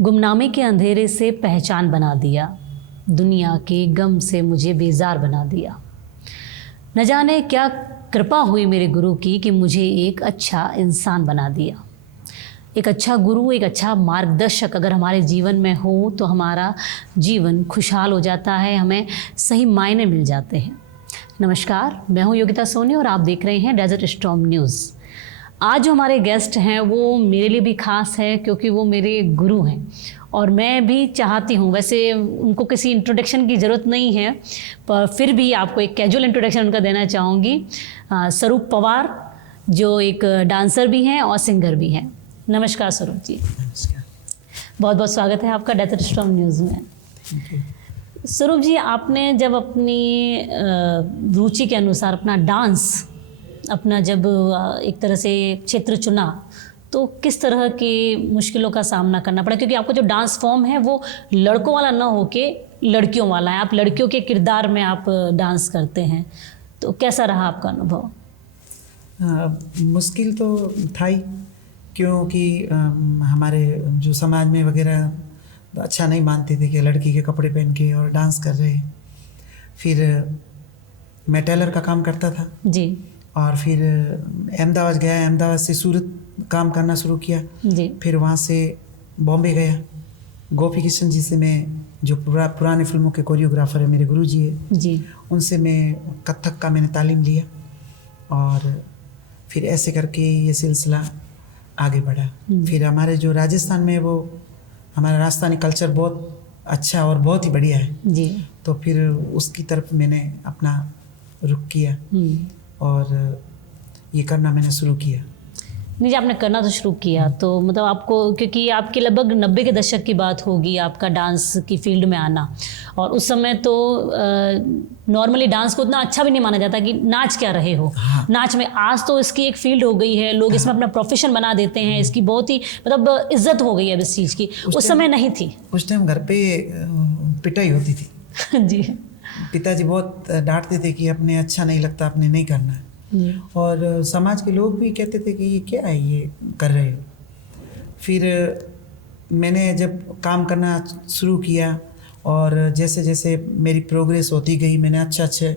गुमनामी के अंधेरे से पहचान बना दिया, दुनिया के गम से मुझे बेजार बना दिया। न जाने क्या कृपा हुई मेरे गुरु की कि मुझे एक अच्छा इंसान बना दिया। एक अच्छा गुरु, एक अच्छा मार्गदर्शक अगर हमारे जीवन में हो तो हमारा जीवन खुशहाल हो जाता है, हमें सही मायने मिल जाते हैं। नमस्कार, मैं हूं योगिता सोनी और आप देख रहे हैं डेजर्ट स्टॉर्म न्यूज़। आज जो हमारे गेस्ट हैं वो मेरे लिए भी ख़ास है क्योंकि वो मेरे गुरु हैं और मैं भी चाहती हूँ, वैसे उनको किसी इंट्रोडक्शन की ज़रूरत नहीं है पर फिर भी आपको एक कैजुअल इंट्रोडक्शन उनका देना चाहूँगी। स्वरूप पवार जो एक डांसर भी हैं और सिंगर भी हैं। नमस्कार स्वरूप जी। नमस्कार। बहुत बहुत स्वागत है आपका डेजर्ट स्टॉर्म न्यूज़ में। स्वरूप जी, आपने जब अपनी रुचि के अनुसार अपना डांस अपना जब एक तरह से क्षेत्र चुना तो किस तरह की मुश्किलों का सामना करना पड़ा? क्योंकि आपका जो डांस फॉर्म है वो लड़कों वाला ना होके लड़कियों वाला है, आप लड़कियों के किरदार में आप डांस करते हैं, तो कैसा रहा आपका अनुभव? मुश्किल तो था ही, क्योंकि हमारे जो समाज में वगैरह अच्छा नहीं मानते थे कि लड़की के कपड़े पहन के और डांस कर रहे। फिर मैं टेलर का काम करता था जी, और फिर अहमदाबाद गया, अहमदाबाद से सूरत काम करना शुरू किया जी, फिर वहाँ से बॉम्बे गया। गोपी किशन जी से, मैं जो पुराने फिल्मों के कोरियोग्राफर है, मेरे गुरुजी है जी, उनसे मैं कथक का मैंने तालीम लिया और फिर ऐसे करके ये सिलसिला आगे बढ़ा। फिर हमारे जो राजस्थान में वो हमारा राजस्थानी कल्चर बहुत अच्छा और बहुत ही बढ़िया है जी, तो फिर उसकी तरफ मैंने अपना रुख किया और ये करना मैंने शुरू किया। नहीं, जब आपने करना तो शुरू किया तो मतलब आपको, क्योंकि आपके लगभग 90 के दशक की बात होगी आपका डांस की फील्ड में आना, और उस समय तो नॉर्मली डांस को उतना अच्छा भी नहीं माना जाता कि नाच क्या रहे हो। हाँ। नाच में आज तो इसकी एक फील्ड हो गई है, लोग इसमें अपना प्रोफेशन बना देते हैं, इसकी बहुत ही मतलब इज्जत हो गई है इस चीज़ की। उस समय नहीं थी। उस टाइम घर पे पिटाई होती थी जी, पिताजी बहुत डांटते थे कि अपने अच्छा नहीं लगता, अपने नहीं करना है। और समाज के लोग भी कहते थे कि ये क्या है ये कर रहे हो। फिर मैंने जब काम करना शुरू किया और जैसे जैसे मेरी प्रोग्रेस होती गई, मैंने अच्छे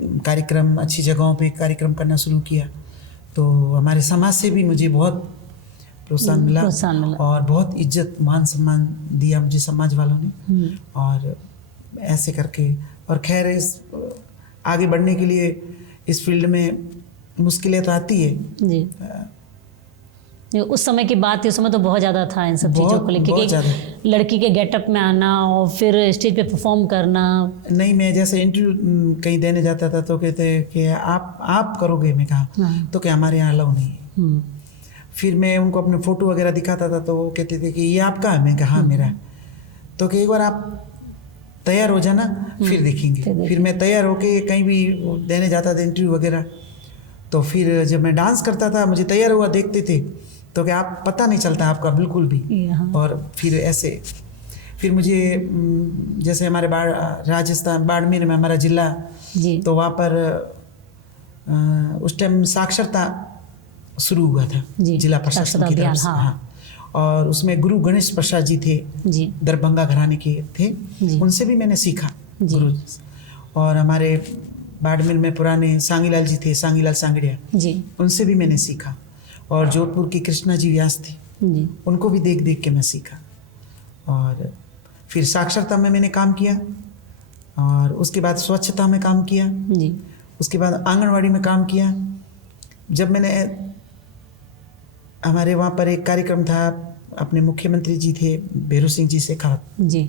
कार्यक्रम, अच्छी जगहों पे कार्यक्रम करना शुरू किया तो हमारे समाज से भी मुझे बहुत प्रोत्साहन मिला और बहुत इज्जत मान सम्मान दिया मुझे समाज वालों ने। और ऐसे करके और खैर इस आगे बढ़ने के लिए इस फील्ड में मुश्किलें तो आती है जी। उस समय की बात है, उस समय तो बहुत ज़्यादा था इन सब चीज़ों को लेकर कि लड़की के गेटअप में आना और फिर स्टेज पे परफॉर्म करना। नहीं, मैं जैसे इंटरव्यू कहीं देने जाता था तो कहते कि आप करोगे, मैं कहा तो क्या हमारे यहाँ अलाउ नहीं है। फिर मैं उनको अपने फ़ोटो वगैरह दिखाता था तो वो कहते थे कि ये आपका है, मैं कहा हाँ मेरा। तो कि एक बार आप तैयार हो जाना फिर देखेंगे। फिर मैं तैयार होके कहीं भी देने जाता था इंटरव्यू वगैरह, तो फिर जब मैं डांस करता था मुझे तैयार हुआ देखते थे तो क्या आप पता नहीं चलता आपका बिल्कुल भी। और फिर ऐसे फिर मुझे जैसे हमारे राजस्थान बाड़मेर में हमारा जिला, तो वहाँ पर उस टाइम साक्षरता शुरू हुआ था, जिला प्रशासन की तरफ से। हाँ, और उसमें गुरु गणेश प्रसाद जी थे, दरभंगा घराने के थे, उनसे भी मैंने सीखा गुरु जी। और हमारे बाड़मेर में पुराने सांगीलाल जी थे, सांगीलाल सांगड़िया, उनसे भी मैंने सीखा। और जोधपुर की कृष्णा जी व्यास थी, उनको भी देख देख के मैं सीखा। और फिर साक्षरता में मैंने काम किया और उसके बाद स्वच्छता में काम किया, उसके बाद आंगनवाड़ी में काम किया। जब मैंने हमारे वहाँ पर एक कार्यक्रम था, अपने मुख्यमंत्री जी थे भैरू सिंह जी शेखावत जी,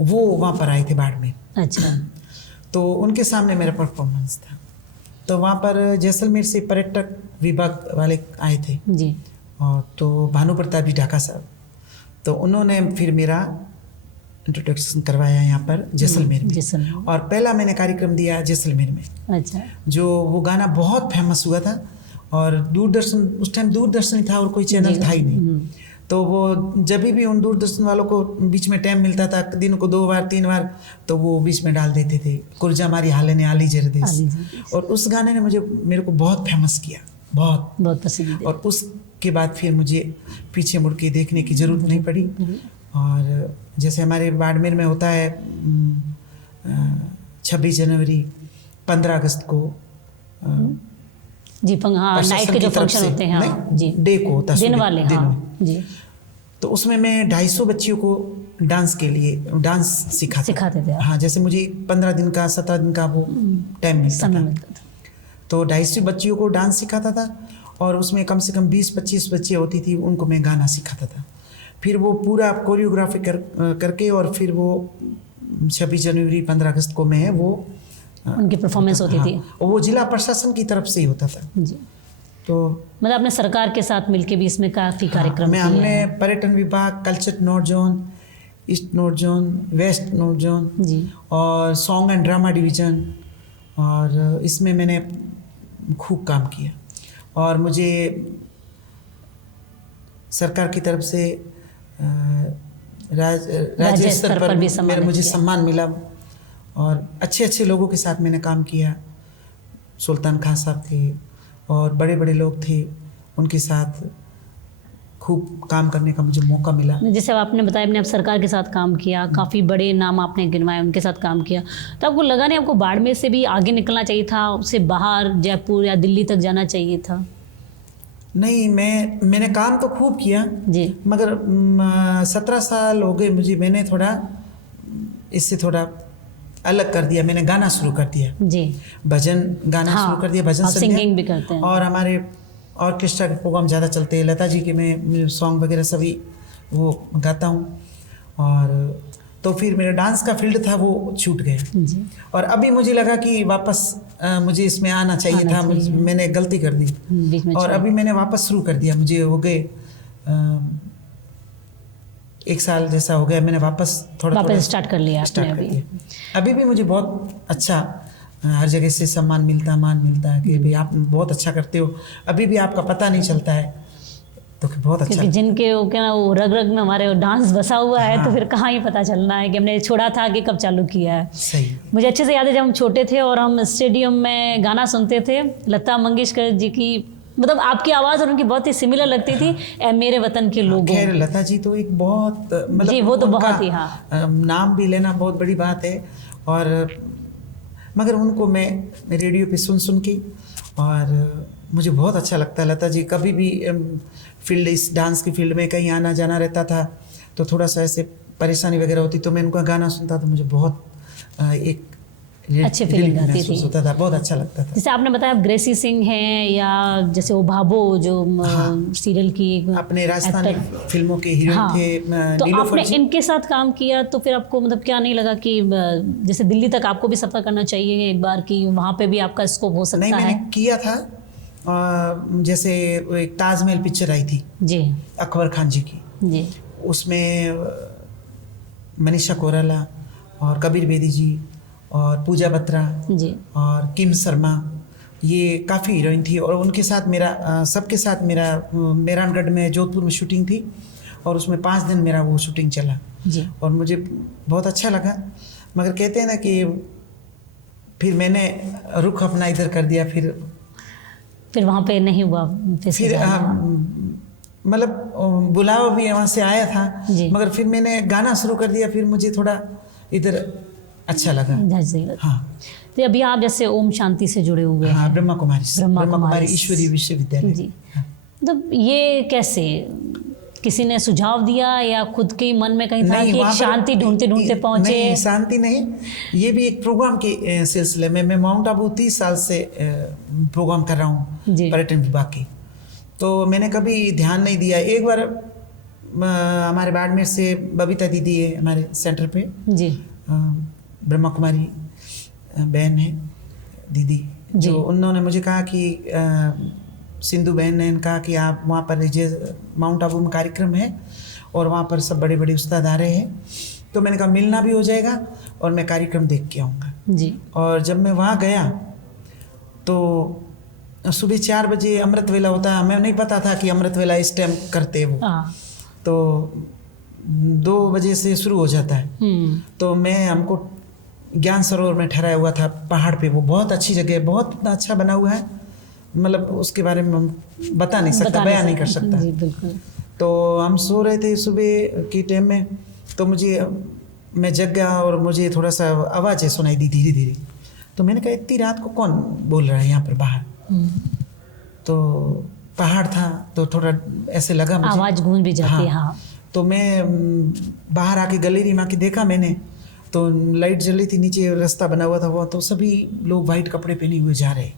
वो वहाँ पर आए थे बाड़मेर। अच्छा। तो उनके सामने मेरा परफॉर्मेंस था, तो वहाँ पर जैसलमेर से पर्यटक विभाग वाले आए थे जी, और तो भानु प्रताप जी ढाका साहब, तो उन्होंने फिर मेरा इंट्रोडक्शन करवाया यहाँ पर जैसलमेर में। और पहला मैंने कार्यक्रम दिया जैसलमेर में। अच्छा। जो वो गाना बहुत फेमस हुआ था और दूरदर्शन, उस टाइम दूरदर्शन ही था और कोई चैनल था ही नहीं। तो वो जब भी उन दूरदर्शन वालों को बीच में टाइम मिलता था, दिन को 2 बार 3 बार, तो वो बीच में डाल देते थे कुर्जा मारी हाले ने आली जरदेस। और उस गाने ने मेरे को बहुत फेमस किया, बहुत पसंद। और उस के बाद फिर मुझे पीछे मुड़ के देखने की ज़रूरत नहीं पड़ी। और जैसे हमारे बाड़मेर में होता है 26 जनवरी, 15 अगस्त को जी, हाँ, नाइट के जो फंक्शन होते हैं, हाँ जी, डे को होता है, दिन वाले, हाँ जी। तो उसमें मैं 250 बच्चियों को डांस के लिए डांस सिखाते थे। हाँ, जैसे मुझे 15 दिन का 17 दिन का वो टाइम मिलता था, तो 250 बच्चियों को डांस सिखाता था। और उसमें कम से कम 20-25 बच्चियाँ होती थी, उनको मैं गाना सिखाता था। फिर वो पूरा कोरियोग्राफी करके और फिर वो 26 जनवरी 15 अगस्त को मैं वो उनकी परफॉर्मेंस होती थी। और वो जिला प्रशासन की तरफ से ही होता था जी। तो मतलब आपने सरकार के साथ मिलके भी इसमें काफ़ी कार्यक्रम किए हैं। हमने पर्यटन विभाग, culture north zone, east north zone, west north zone जी, और सॉन्ग एंड ड्रामा डिवीज़न, और इसमें मैंने खूब काम किया। और मुझे सरकार की तरफ से राज्य स्तर पर मुझे सम्मान मिला। और अच्छे अच्छे लोगों के साथ मैंने काम किया। सुल्तान खान साहब थे और बड़े बड़े लोग थे, उनके साथ खूब काम करने का मुझे मौका मिला। जैसे आपने बताया, आपने अब सरकार के साथ काम किया, काफ़ी बड़े नाम आपने गिनवाए, उनके साथ काम किया, तो आपको लगा नहीं आपको बाड़मेर से भी आगे निकलना चाहिए था, उससे बाहर जयपुर या दिल्ली तक जाना चाहिए था? नहीं, मैंने काम तो खूब किया जी, मगर 17 साल हो गए मुझे, मैंने थोड़ा इससे थोड़ा अलग कर दिया। मैंने गाना शुरू कर दिया जी, भजन गाना शुरू कर दिया, भजन सिंगिंग भी करते हैं। और हमारे ऑर्केस्ट्रा के प्रोग्राम ज़्यादा चलते हैं। लता जी के मैं सॉन्ग वगैरह सभी वो गाता हूँ। और तो फिर मेरा डांस का फील्ड था वो छूट गया जी। और अभी मुझे लगा कि वापस मुझे इसमें आना चाहिए था। मैंने गलती कर दी बीच में और अभी मैंने वापस शुरू कर दिया। मुझे हो गए 1 साल जैसा हो गया, मैंने वापस थोड़ा स्टार्ट कर लिया आपने। अभी भी मुझे बहुत अच्छा हर जगह से सम्मान मिलता, मान मिलता है कि भाई आप बहुत अच्छा करते हो। अभी भी आपका पता नहीं चलता है, तो बहुत अच्छा, क्योंकि जिनके वो रग रग में हमारे डांस बसा हुआ है। हाँ। तो फिर कहाँ ही पता चलना है कि हमने छोड़ा था कि कब चालू किया है। सही। मुझे अच्छे से याद है जब हम छोटे थे और हम स्टेडियम में गाना सुनते थे, लता मंगेशकर जी की, मतलब आपकी आवाज़ और उनकी बहुत ही सिमिलर लगती थी। ए मेरे वतन के लोगों। खैर लता जी तो एक बहुत मतलब जी, वो तो बहुत ही, हाँ, नाम भी लेना बहुत बड़ी बात है। और मगर उनको मैं रेडियो पे सुन के, और मुझे बहुत अच्छा लगता है। लता जी कभी भी फील्ड, इस डांस की फील्ड में कहीं आना जाना रहता था तो थोड़ा सा ऐसे परेशानी वगैरह होती, तो मैं उनका गाना सुनता तो मुझे बहुत एक अच्छी फीलिंग आती थी, होता था, बहुत अच्छा लगता था। जैसे आपने बताया ग्रेसी सिंह हैं, या जैसे वो भाबो जो सीरियल की अपने राजस्थानी फिल्मों के हीरो थे। तो आपने इनके साथ काम किया, तो फिर आपको मतलब क्या नहीं लगा कि जैसे दिल्ली तक आपको भी सफ़र करना चाहिए एक बार, कि वहाँ पे भी आपका स्कोप हो सकता है? नहीं, मैंने किया था। जैसे एक ताजमहल पिक्चर आई थी जी, अकबर खान जी की जी, उसमें मनीषा कोइराला और कबीर बेदी जी और पूजा बत्रा जी और किम शर्मा, ये काफ़ी हीरोइन थी। और उनके साथ मेरा सबके साथ मेरा मेहरानगढ़ में, जोधपुर में शूटिंग थी और उसमें 5 दिन मेरा वो शूटिंग चला जी। और मुझे बहुत अच्छा लगा। मगर कहते हैं ना कि फिर मैंने रुख अपना इधर कर दिया, फिर वहाँ पे नहीं हुआ, फिर मतलब बुलावा भी वहाँ से आया था, मगर फिर मैंने गाना शुरू कर दिया। फिर मुझे थोड़ा इधर अच्छा लगा। हाँ। तो अभी आप जैसे ओम शांति से जुड़े हुए हैं। हाँ, ब्रह्मा कुमारी ईश्वरीय विश्वविद्यालय जी। तो ये कैसे, किसी ने सुझाव दिया या खुद के मन में कहीं था कि एक शांति ढूंढते ढूंढते पहुंचे? नहीं, शांति नहीं, ये भी एक प्रोग्राम के सिलसिले में। मैं माउंट आबू 30 साल से प्रोग्राम कर रहा हूँ पर्यटन विभाग की, तो मैंने कभी ध्यान नहीं दिया। एक बार हमारे बाड़मेर से बबीता दीदी है हमारे सेंटर पे जी, ब्रह्मा कुमारी बहन है दीदी, जो उन्होंने मुझे कहा कि सिंधु बहन ने कहा कि आप वहाँ पर लीजिए, माउंट आबू में कार्यक्रम है और वहाँ पर सब बड़े बड़े उस्ताद आ रहे हैं। तो मैंने कहा मिलना भी हो जाएगा और मैं कार्यक्रम देख के आऊँगा जी। और जब मैं वहाँ गया तो सुबह 4 बजे अमृत वेला होता है। हमें नहीं पता था कि अमृत वेला इस टाइम करते वो, तो 2 बजे से शुरू हो जाता है। तो हमको ज्ञान सरोवर में ठहराया हुआ था पहाड़ पे, वो बहुत अच्छी जगह, बहुत अच्छा बना हुआ है मतलब उसके बारे में हम बता नहीं सकता, बयान नहीं कर सकता। जी बिल्कुल। तो हम सो रहे थे सुबह के टाइम में, तो मैं जग गया और मुझे थोड़ा सा आवाज़ें सुनाई दी धीरे धीरे। तो मैंने कहा इतनी रात को कौन बोल रहा है यहाँ पर बाहर। तो पहाड़ था तो थोड़ा ऐसे लगा मुझे, आवाज़ गूंज भी जाती है। हाँ। तो मैं बाहर आके गैलरी में आके देखा मैंने, तो लाइट जल रही थी, नीचे रास्ता बना हुआ था तो सभी लोग वाइट कपड़े पहने हुए जा रहे।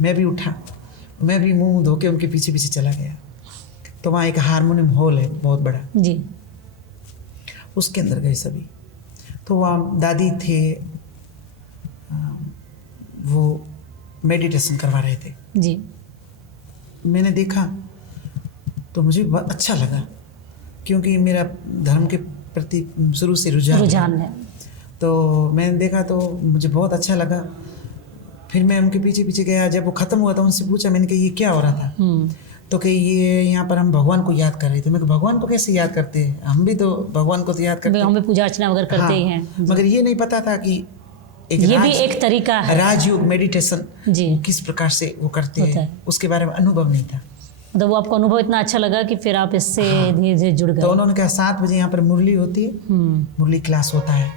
मैं भी उठा, मैं भी मुंह धो के उनके पीछे पीछे चला गया। तो वहाँ एक हारमोनियम हॉल है बहुत बड़ा जी, उसके अंदर गए सभी। तो वहाँ दादी थे, वो मेडिटेशन करवा रहे थे। जी। मैंने देखा तो मुझे बहुत अच्छा लगा, क्योंकि मेरा धर्म के प्रति शुरू से रुझान है। तो मैंने देखा तो मुझे बहुत अच्छा लगा। फिर मैं उनके पीछे पीछे गया। जब वो ख़त्म हुआ तो उनसे पूछा, मैंने कहा ये क्या हो रहा था। तो कि ये यहाँ पर हम भगवान को याद कर रहे थे। मैं कहा भगवान को कैसे याद करते हैं, हम भी तो भगवान को तो याद करते हैं, हम भी पूजा अर्चना वगैरह करते ही हैं। मगर ये नहीं पता था कि ये भी एक तरीका है, राजयोग मेडिटेशन जी, किस प्रकार से वो करते हैं, उसके बारे में अनुभव नहीं था। तो वो आपको अनुभव इतना अच्छा लगा कि फिर आप इससे धीरे धीरे जुड़ गए। तो उन्होंने कहा 7 बजे यहाँ पर मुरली होती है, मुरली क्लास होता है,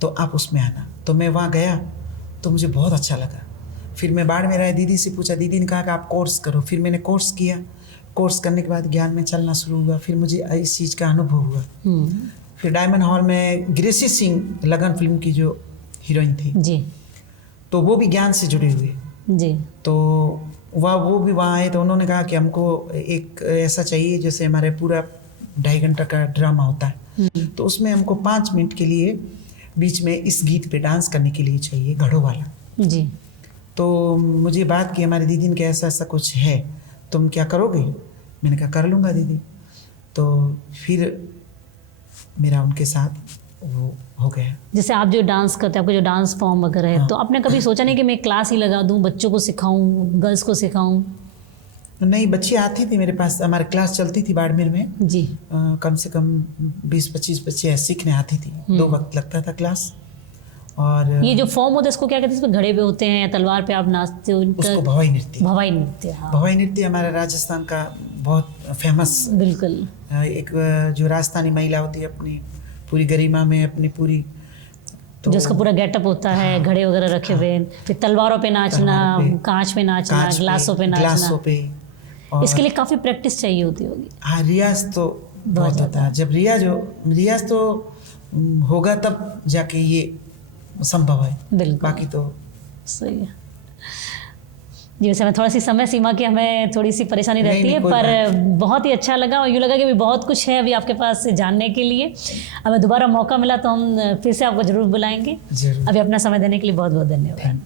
तो आप उसमें आना। तो मैं वहाँ गया तो मुझे बहुत अच्छा लगा। फिर मैं बाड़मेर आया, दीदी से पूछा, दीदी ने कहा कि आप कोर्स करो। फिर मैंने कोर्स किया। कोर्स करने के बाद ज्ञान में चलना शुरू हुआ। फिर मुझे इस चीज़ का अनुभव हुआ। फिर डायमंड हॉल में ग्रेसी सिंह लगन फिल्म की जो हीरोइन थी जी, तो वो भी ज्ञान से जुड़े हुए जी। तो वो भी वहाँ आए। तो उन्होंने कहा कि हमको एक ऐसा चाहिए जैसे हमारे पूरा 2.5 घंटा का ड्रामा होता है, तो उसमें हमको 5 मिनट के लिए बीच में इस गीत पे डांस करने के लिए चाहिए, घड़ों वाला। जी। तो मुझे बात की हमारी दीदी ने कि ऐसा ऐसा कुछ है, तुम क्या करोगे। मैंने कहा कर लूँगा दीदी। तो फिर मेरा उनके साथ वो हो गया। जैसे आप जो डांस करते हैं, आपको जो डांस फॉर्म वगैरह है, तो आपने कभी सोचा नहीं कि मैं क्लास ही लगा दूं, बच्चों को सिखाऊं, गर्ल्स को सिखाऊं? नहीं, बच्ची आती थी मेरे पास, हमारी क्लास चलती थी बाड़मेर में जी। कम से कम 20-25 बच्चे सीखने आती थी। 2 वक्त लगता था क्लास। और ये जो फॉर्म होता है इसको क्या कहते हैं? इसमें घड़े पे होते हैं या तलवार पे आप नाचते हो? उसको भवाई नृत्य। भवाई नृत्य, हाँ। भवाई नृत्य हमारा राजस्थान का बहुत फेमस, बिल्कुल। एक जो राजस्थानी महिला होती है अपनी पूरी गरिमा में, अपनी पूरी तो जो उसका पूरा गेटअप होता है, घड़े वगैरह रखे हुए, फिर तलवारों पे नाचना, कांच में नाचना, ग्लासों पे नाचना। इसके लिए काफ़ी प्रैक्टिस चाहिए होती होगी। हाँ, रियाज तो बहुत होता है। जब रियाज तो होगा तब जाके ये संभव है, बिल्कुल। बाकी तो सही है जी। वैसे हमें थोड़ा सी समय सीमा की हमें थोड़ी सी परेशानी रहती है, पर बहुत ही अच्छा लगा और यूँ लगा कि अभी बहुत कुछ है अभी आपके पास जानने के लिए। हमें दोबारा मौका मिला तो हम फिर से आपको ज़रूर बुलाएंगे। अभी अपना समय देने के लिए बहुत बहुत धन्यवाद।